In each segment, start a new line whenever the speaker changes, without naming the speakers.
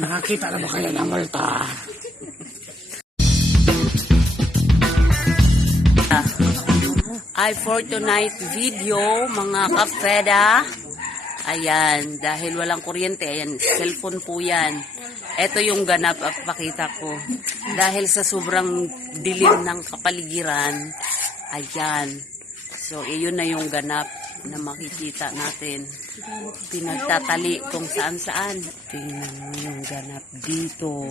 Nakakita na ba kayo ng multa?
ay for tonight video, mga kapeda. Ayan, dahil walang kuryente, ayan, cellphone po yan. Ito yung ganap at pakita ko. Dahil sa sobrang dilim ng kapaligiran, ayan. So, iyon na yung ganap na makikita natin. Pinagtatali kung saan-saan. Tingnan mo yung ganap dito.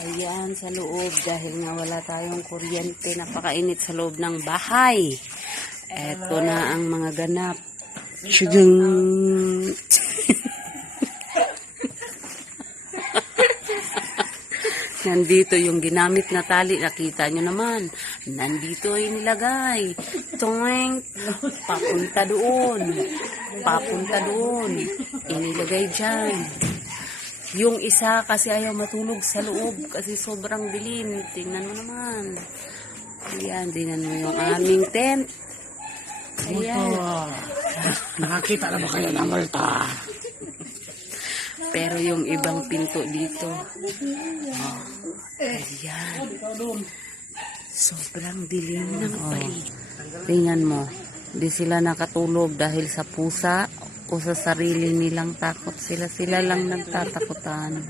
Ayan, sa loob dahil nga wala tayong kuryente, napakainit sa loob ng bahay. Eto na ang mga ganap. Tsugung! Nandito yung ginamit na tali. Nakita nyo naman. Nandito yung nilagay. Toink! Papunta doon. Papunta doon. Inilagay dyan. Yung isa kasi ayaw matulog sa loob kasi sobrang dilim. Tingnan mo naman. Ayan, tingnan mo yung aming tent. Ayan.
Nakakita na ba kayo ng multa?
Pero yung ibang pinto dito. Ayan. Sobrang dilim ng paligid. Tingnan mo. Di sila nakatulog dahil sa pusa o sa sarili nilang takot. Sila sila lang nagtatakutan.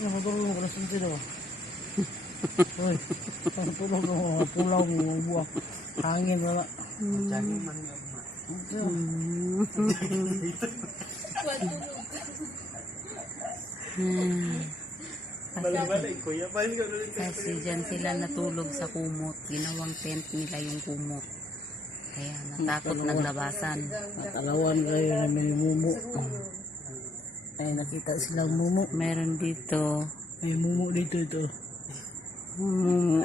Ano tulog mo na sila ba? Uy, tulog mo, pulaw mo, buwak. Hangin wala.
Kasi dyan sila natulog sa kumot. Ginawang tent nila yung kumot. Kaya natakot naglabasan.
Natalawan kayo na may mumu. Ay, nakita silang mumu.
Meron dito.
May mumu dito ito.
Hmm.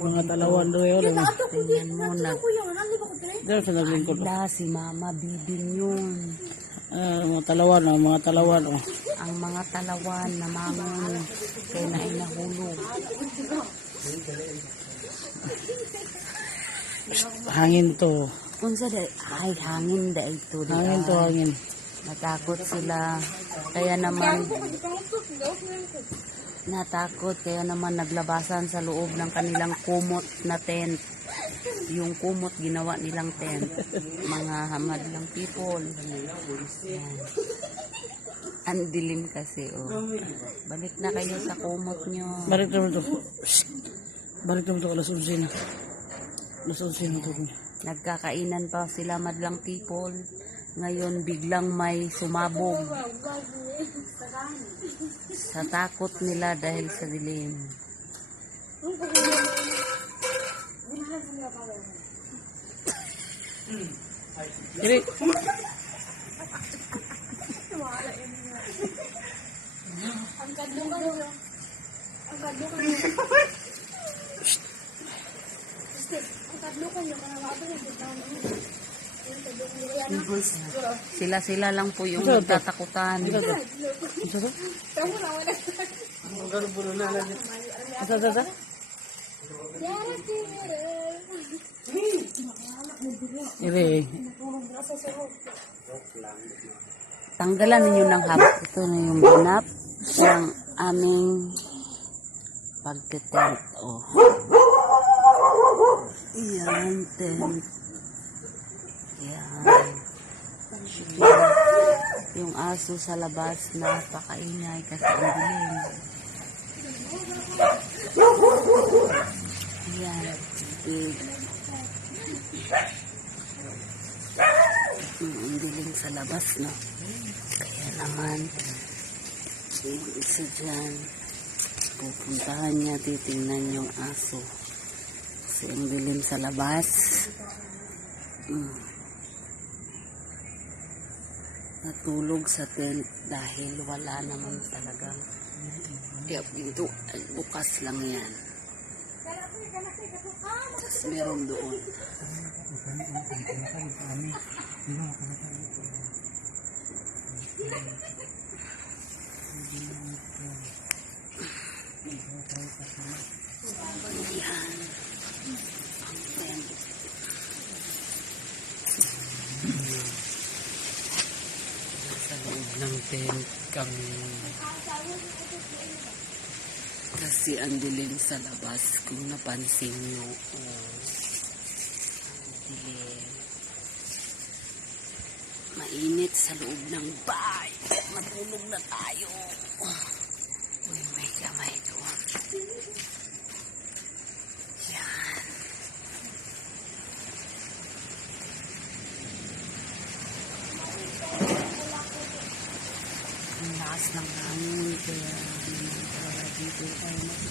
Mga talawan doon yun.
Tingnan mo, nag
Diyan sa naglingkod.
Ala, si Mama Bibing yun.
Ah, mga talawan, oh, mga talawan. Oh.
Ang mga talawan na mangon kay na inahulog.
Hangin to.
Unsa da ay hangin da ito.
Hangin to, hangin.
Natakot sila. Kaya naman natakot kaya naman naglabasan sa loob ng kanilang kumot na tent. Yung kumot ginawa nilang tent. Mga hamadlang people. Yan. Ang dilim kasi oh. Balik na kayo sa kumot nyo.
Balik naman to. Balik naman to alas 11 na. Alas 11 na to.
Nagkakainan pa sila madlang people. Ngayon biglang may sumabog. Sa takot nila dahil sa dilim.
Dili.
Sila-sila lang po yung
to. Ito to, to. Iri.
Tanggalan ninyo ng hap. Ito na yung ganap ng aming pagtitent. Oh. Yan, tent. Yan. Yung aso sa labas napakaingay kasi ang dilim. Yan. Big. Ang dilim sa labas, no? Kaya naman, yung isa dyan, pupuntahan niya, titingnan yung aso. Kasi ang dilim sa labas. Mm natulog sa tent dahil wala naman talagang kaya pinto bukas lang yan. Tapos meron doon. Ayan. Kasi ang dilim sa labas kung napansin nyo. Oh. Dilim. Mainit sa loob ng bahay. Matulog na tayo. Uy, may kamay doon. Yan. Ang lakas ng hangin. Kaya naman talaga dito tayo matutulog.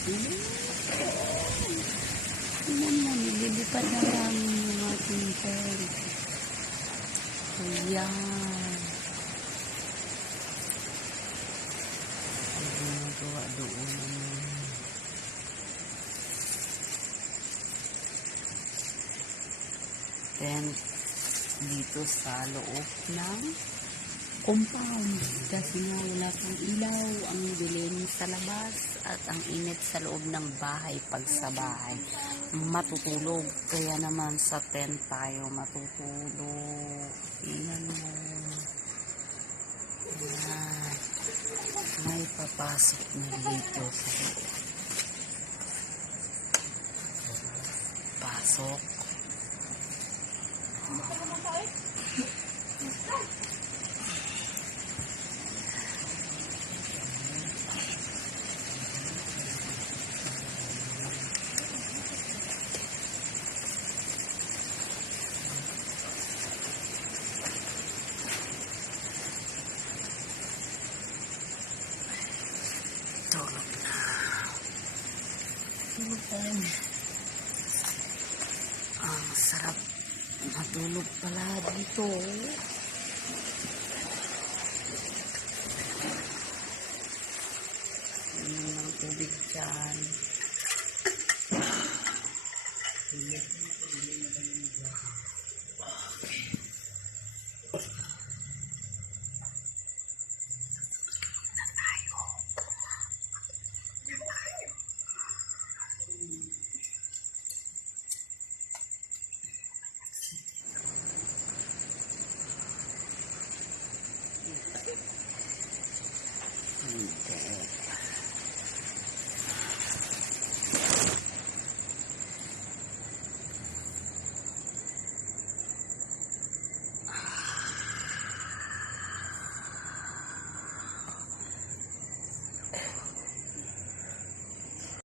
Tingnan mo, nililipad na namin yung ating tent. Ayan. Ang ginagawa doon. Tent dito sa loob ng compound. Kasi nga wala pang ilaw ang dilim sa labas at ang init sa loob ng bahay pag sa bahay. Matutulog. Kaya naman sa tent tayo matutulog. Tingnan mo. Ayan. may papasok na dito. Sa loob pasok tayo ang sarap. Matulog pala dito